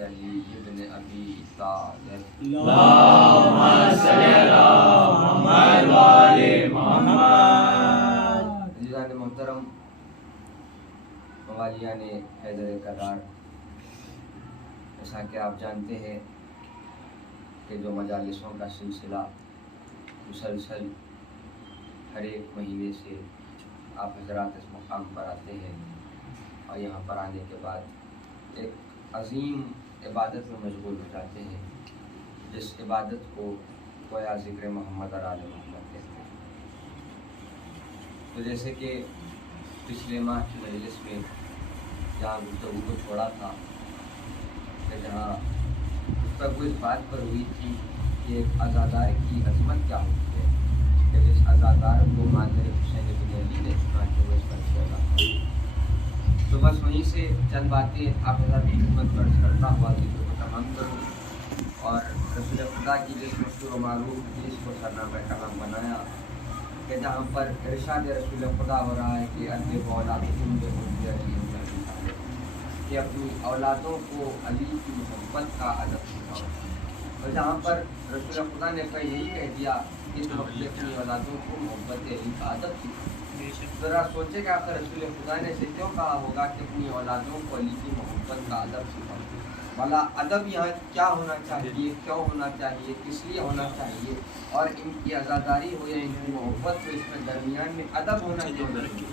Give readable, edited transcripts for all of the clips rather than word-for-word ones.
अली इब्न अबी तालिब। अल्लाहुम्मा सल्ली अला मुहम्मद व आले मुहम्मद। अज़ीज़ान मोहतरम, मवालियान हैदर करार, जैसा कि आप जानते हैं कि जो मजालिसों का सिलसिला मुसलसल हर एक महीने से आप हजरात इस मुकाम पर आते हैं और यहाँ पर आने के बाद एक अजीम इबादत में मशगूल हो जाते हैं, जिस इबादत को गोया ज़िक्र मोहम्मद और आले मोहम्मद कहते हैं। तो जैसे कि पिछले माह की मजलिस में जहाँ गुफ्तगू को छोड़ा था कि जहाँ गुफ्तगू इस बात पर हुई थी कि एक अज़ादार की अज़मत क्या होती है, कि जिस अज़ादार को मादर हुसैन इब्न अली ने चुना के वो इस पर किया था। तो बस वहीं से चंद बातें आप हज़रात की खिदमत पर करता हुआ जिक्र को तमाम करूँ और रसूल खुदा की जिस मशहूर मारूफ हदीस को सरनामा कलाम बनाया कि जहाँ पर इरशाद रसूल खुदा हो रहा है कि कि अपनी औलादों को अली की मोहब्बत का अदब सिखाओ। और जहाँ पर रसूल खुदा ने कहीं यही कह दिया कि तुम अपनी औलादों को मोहब्बत अली का अदब सिखाओ। ज़रा सोचे कि आखिर रसूल खुदा ने इसे क्यों कहा होगा कि अपनी औलादों को अली की मोहब्बत का अदब सिखाओ। भला अदब यहाँ क्या होना चाहिए, क्यों होना चाहिए, किस लिए होना चाहिए, और इनकी आज़ादारी हो या इनकी मोहब्बत हो, इसमें दरमियान में अदब होना क्यों जरूरी।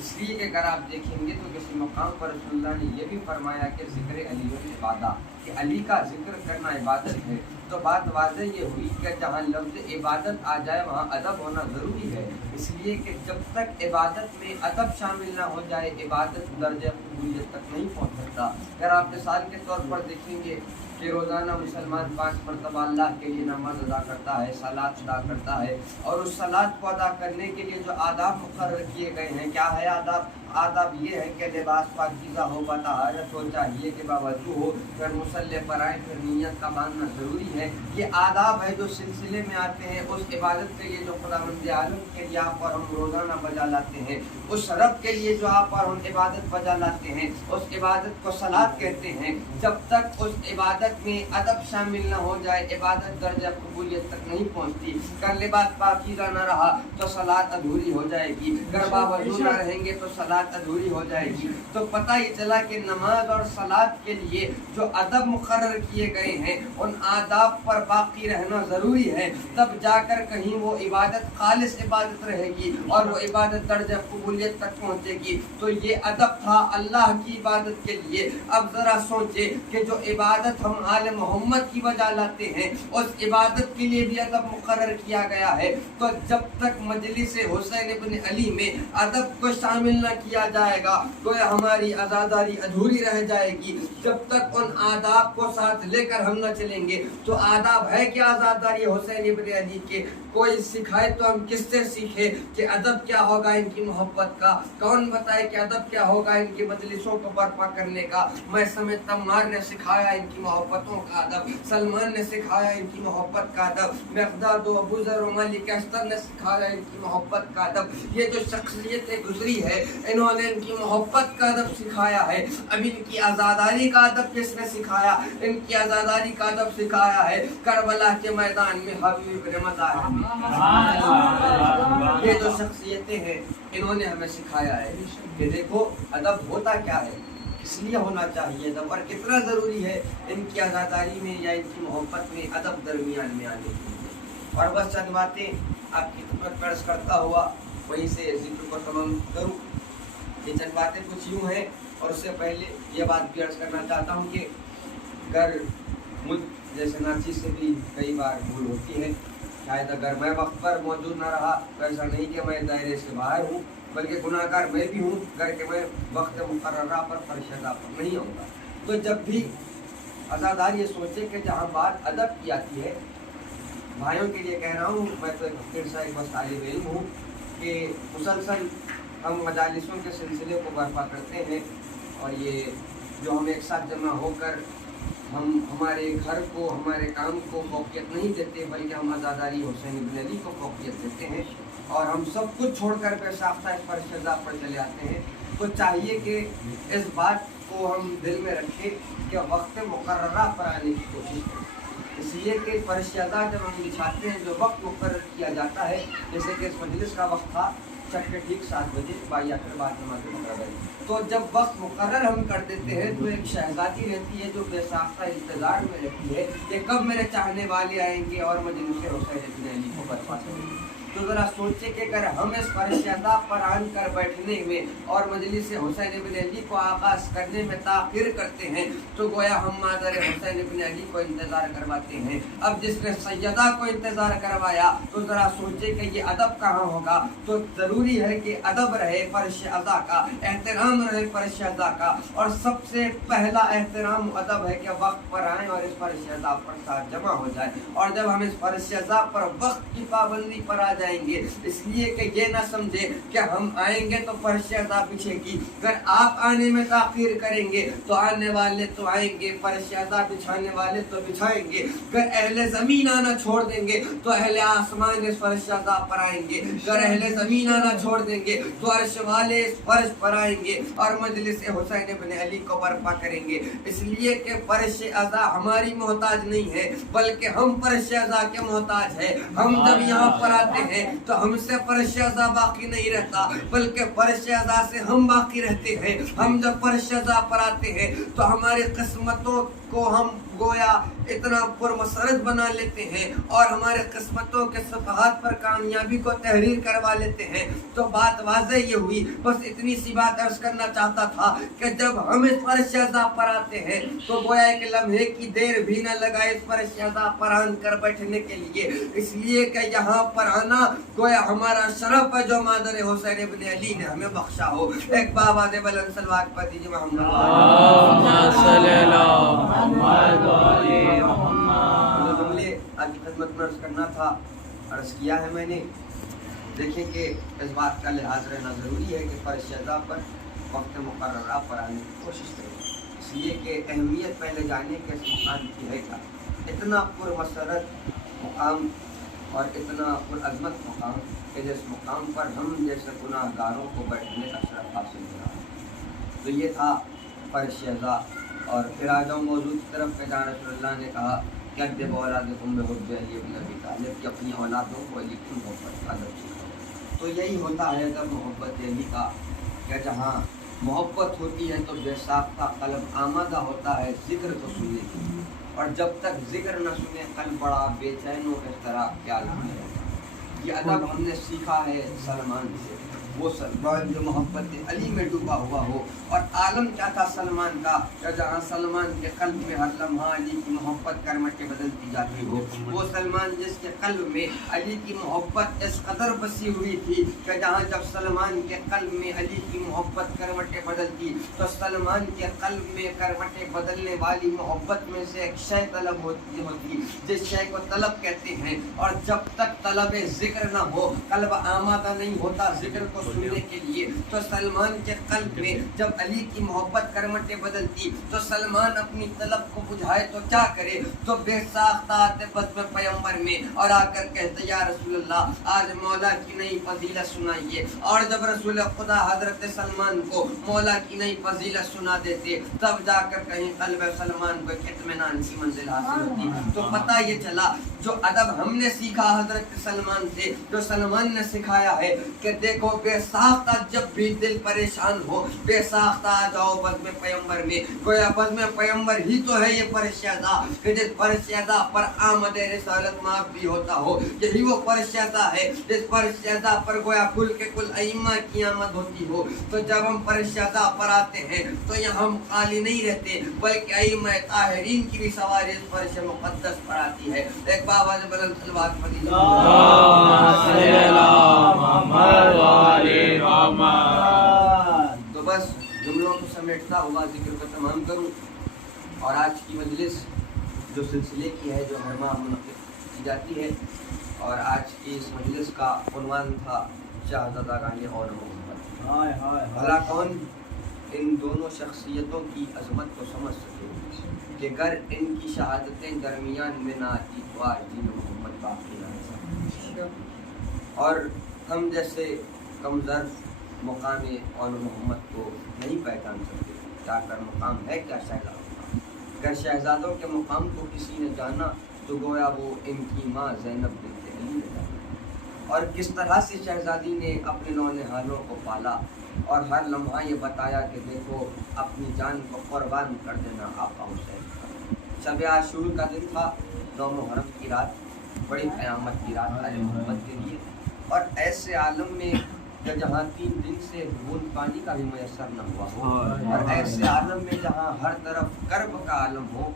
इसलिए कि अगर आप देखेंगे तो किसी मकाम पर रसूलुल्लाह ने यह भी फरमाया कि ज़िक्र अली इबादा, कि अली का जिक्र करना इबादत है। तो बात वाज़ेह ये हुई कि जहाँ लफ्ज़ इबादत आ जाए वहाँ अदब होना ज़रूरी है, इसलिए कि जब तक इबादत में अदब शामिल ना हो जाए इबादत दर्जे कबूलियत तक नहीं पहुँच सकता। अगर आप मिसाल के तौर पर देखेंगे कि रोज़ाना मुसलमान 5 मरतबा अल्लाह के लिए नमाज अदा करता है, सलात अदा करता है, और उस सलात को अदा करने के लिए जो आदाब मुकर्रर किए गए हैं, क्या है आदाब? आदाब ये है कि लिबास पाकीज़ा हो, बतहारत हो, चाहिए कि बावजू हो, फिर मुसल्ले पर आए, फिर नियत का बांधना ज़रूरी है। ये आदाब है जो सिलसिले में आते हैं उस इबादत के लिए जो खुदावंद आलम के लिए आप और हम रोज़ाना बजा लाते हैं, उस रब के लिए जो आप और हम इबादत बजा लाते हैं, उस इबादत को सलात कहते हैं। जब तक उस इबादत में अदब शामिल न हो जाए इबादत दर्जा कबूलियत तक नहीं पहुँचती। कर लिबास पाकीज़ा न रहा तो सलात अधूरी हो जाएगी, अगर बावजू न रहेंगे तो सलात अधूरी हो जाएगी। तो पता ही चला कि नमाज और सलात के लिए जो अदब मुकर्रर किए गए हैं उन आदाब पर बाकी रहना ज़रूरी है, तब जाकर कहीं वो इबादत खालिस इबादत रहेगी और वो इबादत दर्जा कबूलियत तक पहुँचेगी। तो ये अदब था अल्लाह की इबादत के लिए। अब ज़रा सोचे कि जो इबादत हम आले मोहम्मद की बजा लाते हैं उस इबादत के लिए भी अदब मुकर्रर किया गया है। तो जब तक मजलिस हुसैन इब्न अली में अदब को शामिल न किया जाएगा तो हमारी आज़ादारी अधूरी रह जाएगी। जब तक उन आदाब को साथ लेकर हम न चलेंगे तो आदाब है क्या आज़ादारी हुसैन इब्न अली के? कोई सिखाए तो हम किससे सीखे कि अदब क्या होगा इनकी मोहब्बत का? कौन बताए कि अदब क्या होगा इनकी मजलिसों को बर्पा करने का? मैं समझता अम्मार ने सिखाया इनकी मोहब्बतों का अदब, सलमान ने सिखाया इनकी मोहब्बत का अदब, मिक़दाद व अबू ज़र व मालिक अस्तर ने सिखाया इनकी मोहब्बत का अदब। ये जो शख्सियतें गुजरी है इन्होंने इनकी मोहब्बत का अदब सिखाया है। अब इनकी आज़ादारी का अदब किसने सिखाया? इनकी आज़ादारी का अदब सिखाया है करबला के मैदान में हबीब इब्न मज़ाहिर ने। ये जो शख्सियतें हैं इन्होंने हमें सिखाया है कि देखो अदब होता क्या है, इसलिए होना चाहिए अदब, और कितना ज़रूरी है इनकी आज़ादारी में या इनकी मोहब्बत में अदब दरमियान में आने के लिए। और बस चंद बातें आपकी खिदमत में अर्ज़ करता हुआ वहीं से जिक्र को तमाम करूँ। ये चंद बातें कुछ यूँ हैं, और उससे पहले ये बात भी अर्ज़ करना चाहता हूँ कि अगर मुझ जैसे नाची से भी कई बार भूल होती है, शायद अगर मैं वक्त पर मौजूद ना रहा तो ऐसा नहीं कि मैं दायरे से बाहर हूँ, बल्कि गुनाहगार मैं भी हूँ अगर कि मैं वक्त मुकर्ररा पर फरशदा पर नहीं आऊँगा। तो जब भी आज़ादार ये सोचे कि जहाँ बात अदब की आती है, भाइयों के लिए कह रहा हूँ, मैं तो फिर से एक बस तालिब इल्म हूँ कि मुसलसल हम मजालिसों के सिलसिले को बर्पा करते हैं, और ये जो हम एक साथ जमा होकर हम हमारे घर को, हमारे काम को फौकियत नहीं देते, बल्कि हम आज़ादारी हुसैन इब्न अली को फौकियत देते हैं, और हम सब कुछ छोड़कर पेशाफ्ता फरशदा पर चले आते हैं। तो चाहिए कि इस बात को हम दिल में रखें कि वक्त मुकर्ररा पर आने की कोशिश करें। इसलिए कि फर्श-ए-अज़ा जब हम बिछाते हैं जो वक्त मुकर्रर किया जाता है, जैसे कि इस मजलिस का वक्त था छठ के ठीक 7 बजे या फिर बाद नमाज़ मगरिब है, तो जब वक्त मुकर्रर हम कर देते हैं तो एक शहज़ादी रहती है जो बेसाख्ता इंतज़ार में रहती है कि कब मेरे चाहने वाले आएंगे और मजलिस हुसैन इब्न अली को बर्पा करेंगे। तो ज़रा सोचे कि अगर हम इस फर्श-ए-अज़ा पर आन कर बैठने में और मजलिस हुसैन इब्न अली को आगाज़ करने में ताख़ीर करते हैं तो गोया हम मादर हुसैन इब्न अली को इंतज़ार करवाते हैं। अब जिसने सैयदा को इंतज़ार करवाया तो ज़रा सोचे कि ये अदब कहाँ होगा। तो ज़रूरी है कि अदब रहे फर्श-ए-अज़ा का, एहतराम रहे फर्श-ए-अज़ा का, और सबसे पहला एहतराम अदब है कि वक्त पर आएँ और इस फर्श-ए-अज़ा पर साथ जमा हो जाए। और जब हम इस फर्श-ए-अज़ा पर वक्त की पाबंदी पर आ जाएंगे, इसलिए कि ये ना समझे कि हम आएंगे तो फर्श-ए-अज़ा बिछेगी। अगर आप आने में ताख़ीर करेंगे तो आने वाले तो आएंगे, फर्श-ए-अज़ा बिछाने वाले तो बिछाएंगे। अगर अहले ज़मीन आना छोड़ देंगे तो अहले आसमान इस फर्श-ए-अज़ा पर आएंगे। अगर अहले ज़मीन आना छोड़ देंगे तो अर्श वाले इस फर्श पर आएंगे और मजलिस हुसैन इब्न अली को बर्पा करेंगे। इसलिए कि फर्श-ए-अज़ा हमारी मोहताज नहीं है, बल्कि हम फर्श-ए-अज़ा के मोहताज है। हम जब यहाँ पर आते हैं तो हमसे फर्श-ए-अज़ा बाकी नहीं रहता, बल्कि फर्श-ए-अज़ा से हम बाकी रहते हैं। हम जब फर्श-ए-अज़ा पर आते हैं तो हमारी किस्मतों को हम गोया इतना पुरमसरत बना लेते हैं और हमारे किस्मतों के सफ़हात पर कामयाबी को तहरीर करवा लेते हैं। तो बात वाज़ेह ये हुई, बस इतनी सी बात अर्ज़ करना चाहता था कि जब हम इस फर्श-ए-अज़ा पर आते हैं तो गोया एक लम्हे की देर भी न लगाए इस फर्श-ए-अज़ा पर आन कर बैठने के लिए, इसलिए कि यहाँ पर आना गोया हमारा शरफ है जो मादर हुसैन इब्न अली ने हमें बख्शा हो। एक बाबा दे बुलंद सलवात पर दीजिए मोहम्मद जुमले आज खिदमत में अर्ज करना था, अर्ज किया है मैंने। देखें कि इस बात का लिहाज रहना ज़रूरी है कि फर्श-ए-अज़ा पर वक्त मुकर्ररा पर आने की कोशिश करें, इसलिए कि अहमियत पहले जाने के इस मुकाम की है क्या। इतना पुरमसरत मुकाम और इतना पुरअज़मत मुकाम कि जिस मुकाम पर हम जैसे गुनाहगारों को बैठने का शरफ हासिल हो रहा है। तो ये था फर्श-ए-अज़ा। और फिर आ जाऊँ मौजूद की तरफ कि जहाँ रसूलुल्लाह ने कहा कि अद्दिबू औलादकुम बिहुब्बि अली इब्न अबी तालिब, कि अपनी औलादों को अली की मोहब्बत का अदब सिखाओ। तो यही होता है अदब मोहब्बत अली का, कि जहाँ मोहब्बत होती है तो बेसाख्ता क़ल्ब आमादा होता है ज़िक्र को सुनने के लिए, और जब तक ज़िक्र न सुने क़ल्ब बड़ा बेचैन व इज़्तिराब ख्याल में रहता। ये अदब हमने सीखा है सलमान से, वो सलमान जो मोहब्बत अली में डूबा हुआ हो। और आलम क्या था सलमान का, जहाँ सलमान के कल्ब में हर लम्हा अली की मोहब्बत करमटें बदलती जाती हो। वो सलमान जिसके कल्ब में अली की मोहब्बत इस कदर बसी हुई थी कि जहाँ जब सलमान के कल्ब में अली की मोहब्बत करमटें बदलती तो सलमान के कल्ब में करमटें बदलने वाली मोहब्बत में से एक शय तलब होती जिस शय को तलब कहते हैं। और जब तक तलब ज़िक्र न हो, कल्ब आमादा नहीं होता ज़िक्र को सुनने के लिए, तो सलमान के कल्ब में जब अली की मोहब्बत करमटें बदलती तो सलमान अपनी तलब को बुझाए तो क्या करे, तो बेसाख्ता आते बज़्म पैगंबर में और आकर कहते या रसूलल्लाह आज मौला की नई फजीलत सुनाइए। और जब रसूल खुदा हजरत सलमान को मौला की नई फजीलत सुना देते तब जाकर कहीं कल्ब सलमान को इत्मीनान की मंजिल हासिल होती। तो पता ये चला जो अदब हमने सीखा हजरत सलमान से, जो सलमान ने सिखाया है कि देखो बेसाख्ता जब भी दिल परेशान हो बेसाख्ता आ जाओ बज़्म पैगंबर में। गोया बज़्म पैगंबर ही तो है ये फर्श-ए-अज़ा कि जिस फर्श-ए-अज़ा पर आमद रिसालत माफ भी होता हो। यही वो फर्श-ए-अज़ा है जिस फर्श-ए-अज़ा पर गोया कुल के कुल अइम्मा की आमद होती हो। तो जब हम फर्श-ए-अज़ा पर आते हैं तो यहाँ हम खाली नहीं रहते, बल्कि अइम्मा ताहिरीन की भी सवारी इस फर्श मुक़द्दस पर आती है। एक बाबा से बुलंद सलवात पढ़िए। तो बस जुमलों को समेटता हुआ जिक्र को तमाम करूँ और आज की मजलिस जो सिलसिले की है जो हर माह मुनक़िद की जाती है, और आज की इस मजलिस का उन्वान था शहज़ादागाने और मोहब्बत। भला कौन इन दोनों शख्सियतों की अज़मत को समझ सके कि अगर इनकी शहादतें दरमियान में ना आती तो आज दीन मोहम्मद बाकी ना रहता। और हम जैसे कमज़र मुकाम और मोहम्मद को नहीं पहचान सकते। جا کر مقام ہے کیا شہزادوں کا؟ اگر شہزادوں کے مقام کو کسی نے جانا تو گویا وہ ان کی ماں زینب بنت علی نے جانا، اور کس طرح سے شہزادی نے اپنے نونہالوں کو پالا اور ہر لمحہ یہ بتایا کہ دیکھو اپنی جان کو قربان کر دینا آقا حسین کا۔ شب عاشور کا دن تھا، 9 محرم کی رات، بڑی قیامت کی رات آل محمد کے لیے، اور ایسے عالم میں کہ جہاں 3 دن سے بوند پانی کا بھی میسر نہ ہوا ہو، اور ایسے عالم میں جہاں ہر طرف کرب کا عالم ہو،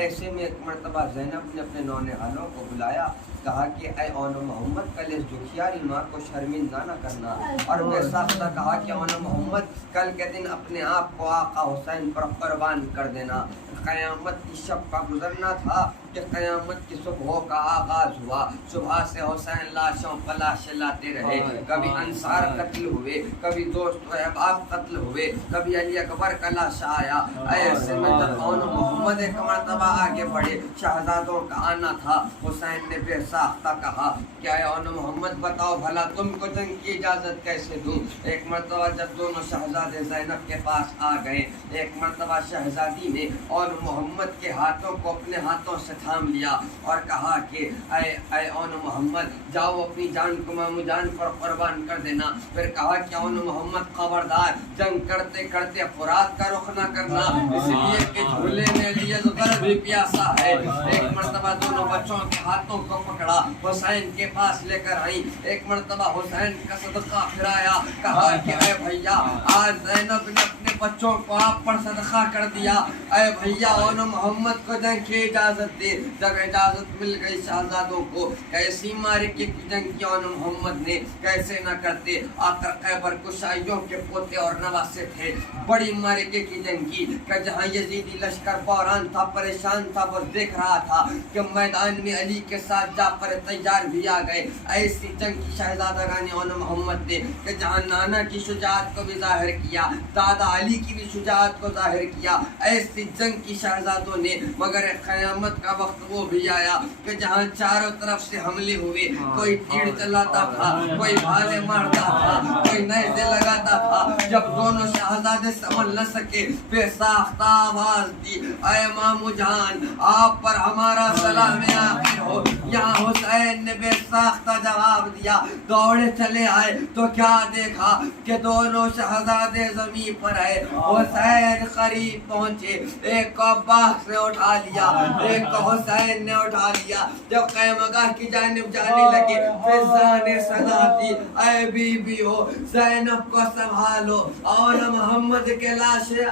ایسے میں ایک مرتبہ زینب نے اپنے نونہالوں کو بلایا، کہا کہ اے اون محمد کل اس دکھیاری ماں کو شرمندہ نہ کرنا، اور بے ساختہ کہا کہ اون محمد کل کے دن اپنے آپ کو آقا حسین پر قربان کر دینا۔ قیامت کی شب کا گزرنا تھا کہ قیامت کی صبحوں کا آغاز ہوا۔ صبح سے حسین لاشوں پر لاشیں لاتے رہے، کبھی انصار قتل ہوئے، کبھی دوست و احباب قتل ہوئے، کبھی علی اکبر کا لاشا آیا۔ ایسے میں جب اون محمد ایک مرتبہ آگے بڑھے، شہزادوں کا آنا تھا، حسین نے بے ساختہ کہا کہ اے اون محمد بتاؤ بھلا تم کو جنگ کی اجازت کیسے دوں؟ ایک مرتبہ جب دونوں شہزادے زینب کے پاس آ گئے، ایک مرتبہ شہزادی نے اون محمد کے ہاتھوں کو اپنے ہاتھوں سے تھام لیا اور کہا کہ اے اون محمد جاؤ اپنی جان کو مامو جان پر قربان کر دینا۔ پھر کہا کہ اون محمد خبردار جنگ کرتے کرتے فرات کا رخ نہ کرنا، اس لیے کہ جھولے میں علی اصغر بھی پیاسا ہے۔ ایک مرتبہ دونوں بچوں کے ہاتھوں کو پکڑا، حسین کے پاس لے کر آئی، ایک مرتبہ حسین کا صدقہ پھرایا، کہا کہ اے بھیا آج زینب نے اپنے بچوں کو آپ پر صدقہ کر دیا، اے بھیا اون محمد کو جنگ کی اجازت دے۔ جب اجازت مل گئی شہزادوں کو، کیسی معرکے کی جنگ کی اون محمد نے، کیسے نہ کرتے، آقا خیبر کشائیوں کے پوتے اور نواسے تھے، بڑی معرکے کی جنگ کی کہ جہاں یزیدی لشکر بحران تھا، پریشان تھا، وہ دیکھ رہا تھا کہ میدان میں علی کے ساتھ جعفر تیار بھی آ گئے۔ ایسی جنگ کی شہزادگان اون محمد نے کہ جہاں نانا کی شجاعت کو بھی ظاہر کیا، دادا علی کی بھی شجاعت کو ظاہر کیا، ایسی جنگ کی شہزادوں نے۔ مگر قیامت کا وقت وہ بھی آیا کہ جہاں چاروں طرف سے حملے ہوئے، کوئی تیر چلاتا تھا، کوئی بھالے مارتا تھا، کوئی نیزے لگاتا تھا۔ جب دونوں شہزادے سنبھل نہ سکے، بے ساختہ آواز دی اے مامو جان آپ پر ہمارا سلام آخر ہو۔ یہاں حسین نے بے ساختہ جواب دیا، دوڑے چلے آئے تو کیا دیکھا کہ دونوں شہزادے زمین پر ہے۔ حسین قریب پہنچے، ایک کو عباس نے اٹھا لیا، ایک کو حسین نے اٹھا لیا۔ جب خیمگاہ کی جانب جانے لگے، فضا نے صدا دی اے بی بی ہو زینب کو سنبھالو، اور محمد کے لاشیں۔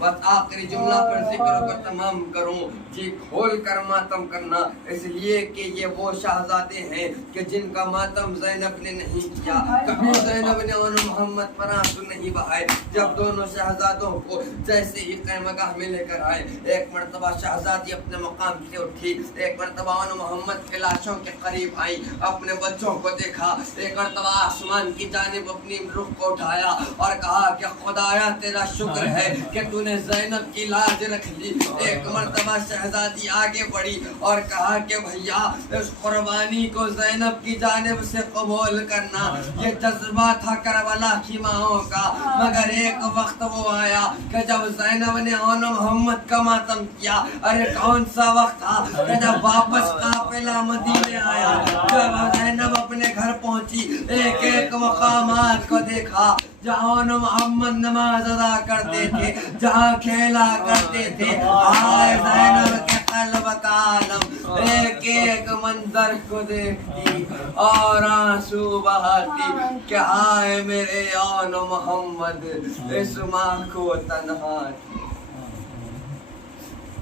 بس آخری جملہ پر ذکر کو تمام کروں، جی کھول کر ماتم کرنا، اس لیے کہ یہ وہ شہزادے ہیں کہ جن کا ماتم زینب نے نہیں کیا، کبھی زینب نے اون محمد پر آنسو نہیں بہائے۔ جب دونوں شہزادوں کو جیسے ہی خیمگاہ میں لے کر آئے، ایک مرتبہ شہزادی اپنے مقام سے اٹھی، ایک مرتبہ اون محمد کے لاشوں کے قریب آئی، اپنے بچوں کو دیکھا، ایک مرتبہ آسمان کی جانب اپنی رخ کو اٹھایا اور کہا کہ خدایا تیرا شکر ہے کہ تو نے زینب کی لاج رکھ لی۔ ایک مرتبہ شہزادی آگے بڑھی اور کہا کہ بھیا اس قربانی کو زینب کی جانب سے قبول کرنا، یہ جذبہ تھا کربلا کی ماؤں کا۔ مگر ایک وقت وہ آیا کہ جب زینب نے اون محمد کا ماتم کیا۔ ارے کون سا وقت تھا کہ جب واپس قافلہ مدینے آیا، جب زینب اپنے گھر پہنچی، ایک ایک مقامات کو دیکھا جہاں اون محمد نماز ادا کرتے تھے، جہاں کھیلا کرتے تھے۔ آئے زینب کے قلب کا عالم ایک ایک منظر کو دیکھتی اور آنسو بہاتی کہ ہائے میرے اون محمد اس ماں کو تنہا